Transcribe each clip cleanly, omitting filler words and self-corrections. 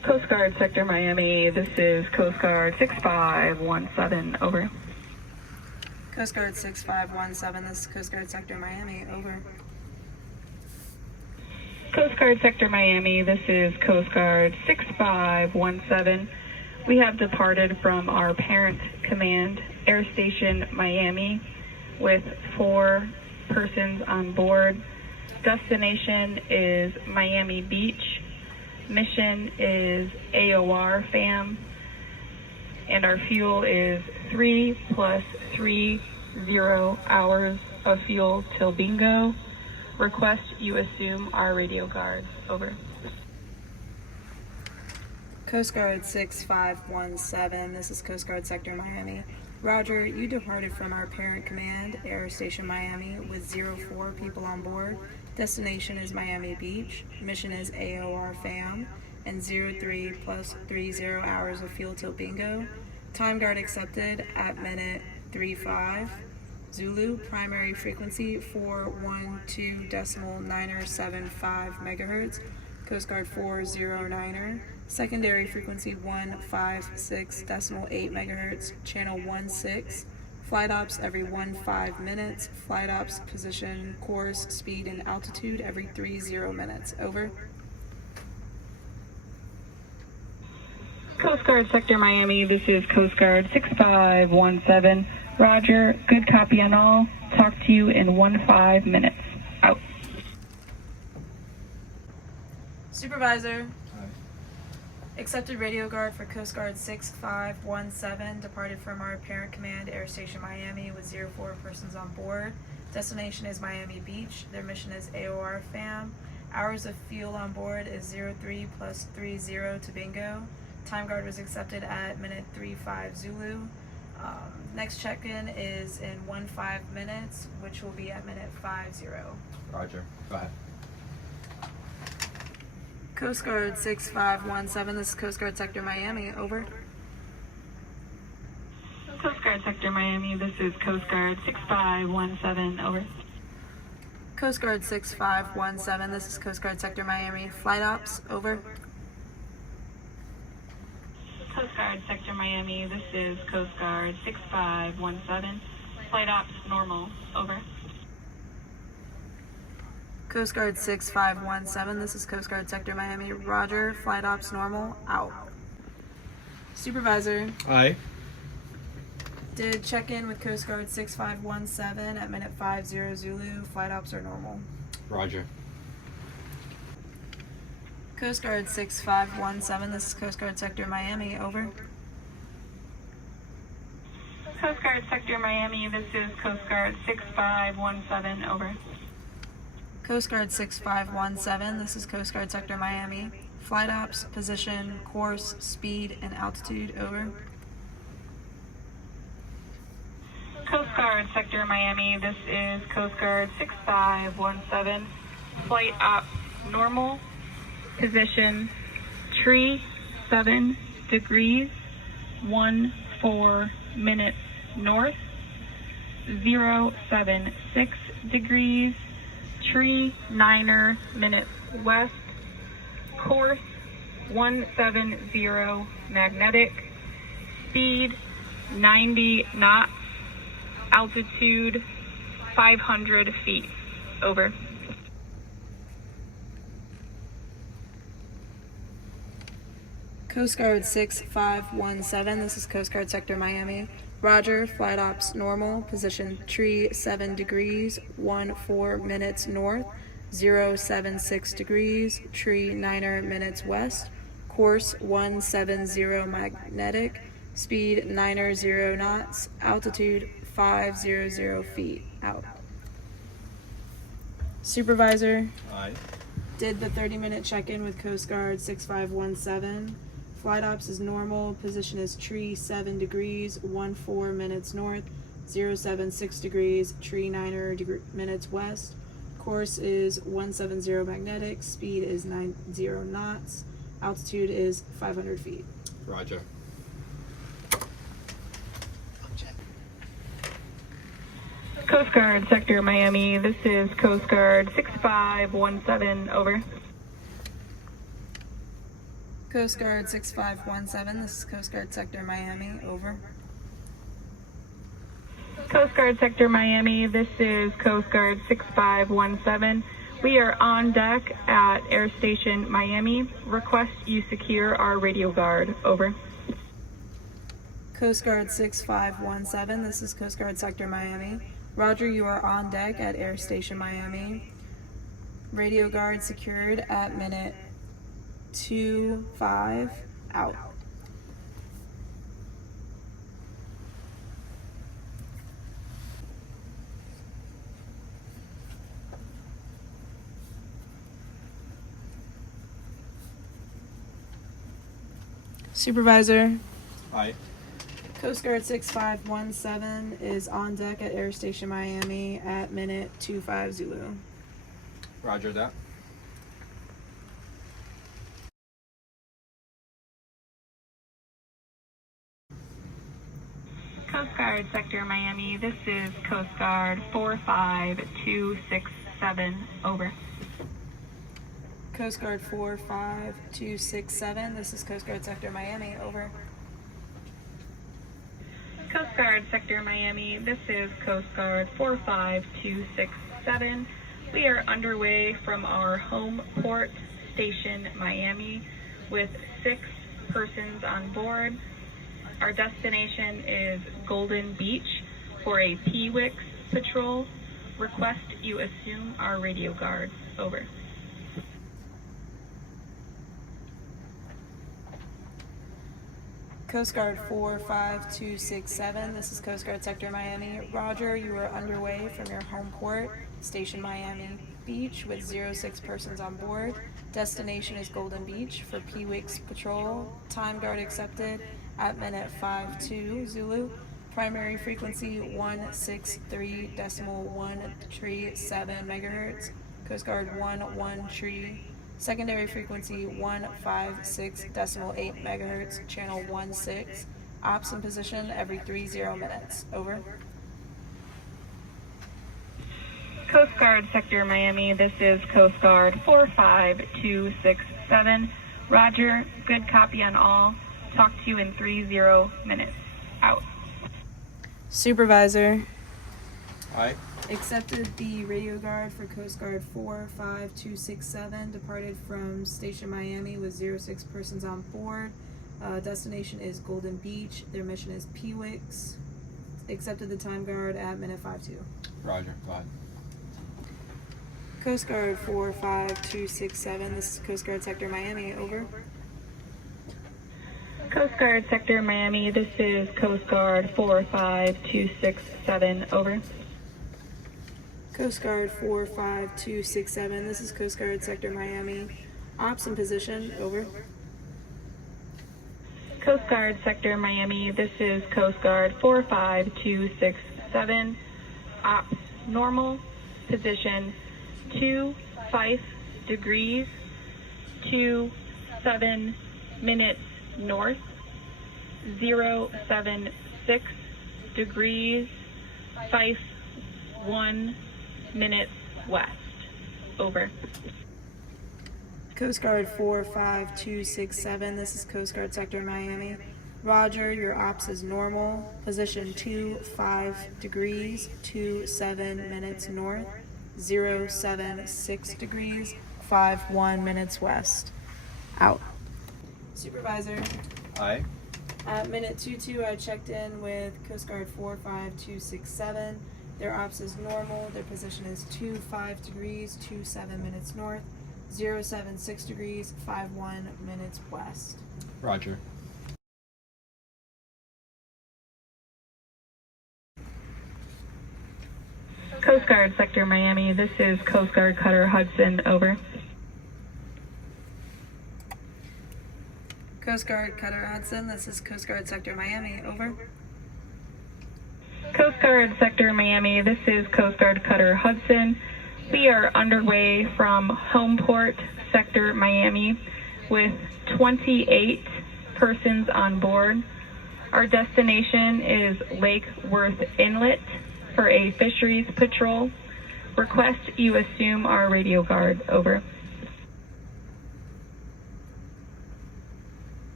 Coast Guard Sector Miami, this is Coast Guard 6517, over. Coast Guard 6517, this is Coast Guard Sector Miami, over. Coast Guard Sector Miami, this is Coast Guard 6517. We have departed from our parent command, Air Station Miami, with 4 persons on board. Destination is Miami Beach. Mission is AOR FAM. And our fuel is 3 + 30 hours of fuel till bingo. Request you assume our radio guards, over. Coast Guard 6517, this is Coast Guard Sector Miami. Roger, you departed from our parent command, Air Station Miami, with 04 people on board. Destination is Miami Beach. Mission is AOR FAM. And 03 + 30 hours of fuel till bingo. Time guard accepted at minute 35. Zulu, primary frequency 412.975 megahertz. Coast Guard 409er. Secondary frequency 156.8 megahertz. Channel 16. Flight ops every 15 minutes. Flight ops position, course, speed, and altitude every 30 minutes. Over. Coast Guard Sector Miami, this is Coast Guard 6517. Roger, good copy on all. Talk to you in 15 minutes. Out. Supervisor. Accepted radio guard for Coast Guard 6517, departed from our parent command, Air Station Miami, with 04 persons on board. Destination is Miami Beach. Their mission is AOR FAM. Hours of fuel on board is 03 + 30 to bingo. Time guard was accepted at minute 35 Zulu. Next check-in is in 15 minutes, which will be at minute 50. Roger. Go ahead. Coast Guard 6517, this is Coast Guard Sector Miami, over. Coast Guard Sector Miami, this is Coast Guard 6517, over. Coast Guard 6517, this is Coast Guard Sector Miami. Flight ops, over. Coast Guard Sector Miami, this is Coast Guard 6517. Flight ops normal, over. Coast Guard 6517, this is Coast Guard Sector Miami. Roger, flight ops normal, out. Supervisor. Aye. Did check in with Coast Guard 6517 at minute 50 Zulu. Flight ops are normal. Roger. Coast Guard 6517, this is Coast Guard Sector Miami, over. Coast Guard Sector Miami, this is Coast Guard 6517, over. Coast Guard 6517, this is Coast Guard Sector Miami. Flight ops, position, course, speed, and altitude, over. Coast Guard Sector Miami, this is Coast Guard 6517. Flight ops normal. Position, tree 7 degrees, 14 minutes north. 076 degrees, tree 9 minutes west. Course 170 magnetic. Speed 90 knots. Altitude 500 feet. Over. Coast Guard 6517, this is Coast Guard Sector Miami. Roger, flight ops normal, position tree 7 degrees, 14 minutes north, 076 degrees, tree 9 minutes west, course 170 magnetic, speed 90 knots, altitude 500 feet, out. Supervisor. Aye. Did the 30-minute check-in with Coast Guard 6517. Flight ops is normal. Position is tree 7 degrees, 14 minutes north, 076 degrees, tree 9 minutes west. Course is 170 magnetic. Speed is 90 knots. Altitude is 500 feet. Roger. Coast Guard Sector Miami, this is Coast Guard 6517, over. Coast Guard 6517, this is Coast Guard Sector Miami, over. Coast Guard Sector Miami, this is Coast Guard 6517. We are on deck at Air Station Miami. Request you secure our radio guard, over. Coast Guard 6517, this is Coast Guard Sector Miami. Roger, you are on deck at Air Station Miami. Radio guard secured at minute 25, out. Supervisor, Aye. Coast Guard 6517 is on deck at Air Station Miami at minute 25 Zulu. Roger that. Coast Guard Sector Miami, this is Coast Guard 45267, over. Coast Guard 45267, this is Coast Guard Sector Miami, over. Coast Guard Sector Miami, this is Coast Guard 45267. We are underway from our home port station, Miami, with 6 persons on board. Our destination is Golden Beach for a PWIX patrol. Request you assume our radio guard, over. Coast Guard 45267, this is Coast Guard Sector Miami. Roger, you are underway from your home port, Station Miami Beach, with 06 persons on board. Destination is Golden Beach for PWIX patrol. Time guard accepted at minute 52 Zulu. Primary frequency 163.137 megahertz. Coast Guard 11 tree. Secondary frequency 156.8 megahertz, channel 16. Ops in position every 30 minutes. Over. Coast Guard Sector Miami, this is Coast Guard 45267. Roger, good copy on all. Talk to you in 30 minutes. Out. Supervisor, Aye. accepted the radio guard for Coast Guard 45267, departed from Station Miami with 06 persons on board. Destination is Golden Beach. Their mission is PWIX. Accepted the time guard at minute 52. Roger. Go ahead. Coast Guard 45267, this is Coast Guard Sector Miami, over. Coast Guard Sector Miami, this is Coast Guard 45267, over. Coast Guard 45267, this is Coast Guard Sector Miami. Ops in position, over. Coast Guard Sector Miami, this is Coast Guard 45267. Ops normal, position 25 degrees, 27 minutes north, 076 degrees, 51 minutes west. Over. Coast Guard 45267, this is Coast Guard Sector Miami. Roger, your ops is normal. Position 25 degrees, 27 minutes north, 076 degrees, 51 minutes west. Out. Supervisor, Aye. at minute 22, I checked in with Coast Guard 45267. Their ops is normal. Their position is 25 degrees, 27 minutes north, 076 degrees, 51 minutes west. Roger. Coast Guard Sector Miami, this is Coast Guard Cutter Hudson, over. Coast Guard Cutter Hudson, this is Coast Guard Sector Miami, over. Coast Guard Sector Miami, this is Coast Guard Cutter Hudson. We are underway from Homeport Sector Miami with 28 persons on board. Our destination is Lake Worth Inlet for a fisheries patrol. Request you assume our radio guard, over.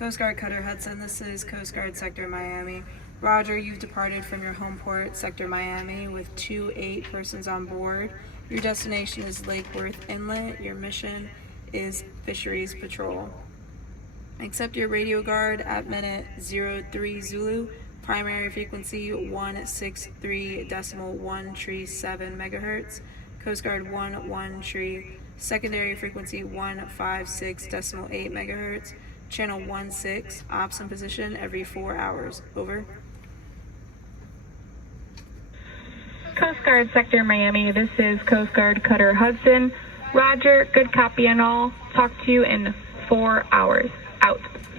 Coast Guard Cutter Hudson, this is Coast Guard Sector Miami. Roger, you've departed from your home port, Sector Miami, with 28 persons on board. Your destination is Lake Worth Inlet. Your mission is Fisheries Patrol. Accept your radio guard at minute 03 Zulu, primary frequency 163.137 megahertz, Coast Guard 11 tree, secondary frequency 156.8 megahertz, channel 16, ops in position every 4 hours. Over. Coast Guard Sector Miami, this is Coast Guard Cutter Hudson. Roger, good copy and all. Talk to you in 4 hours. Out.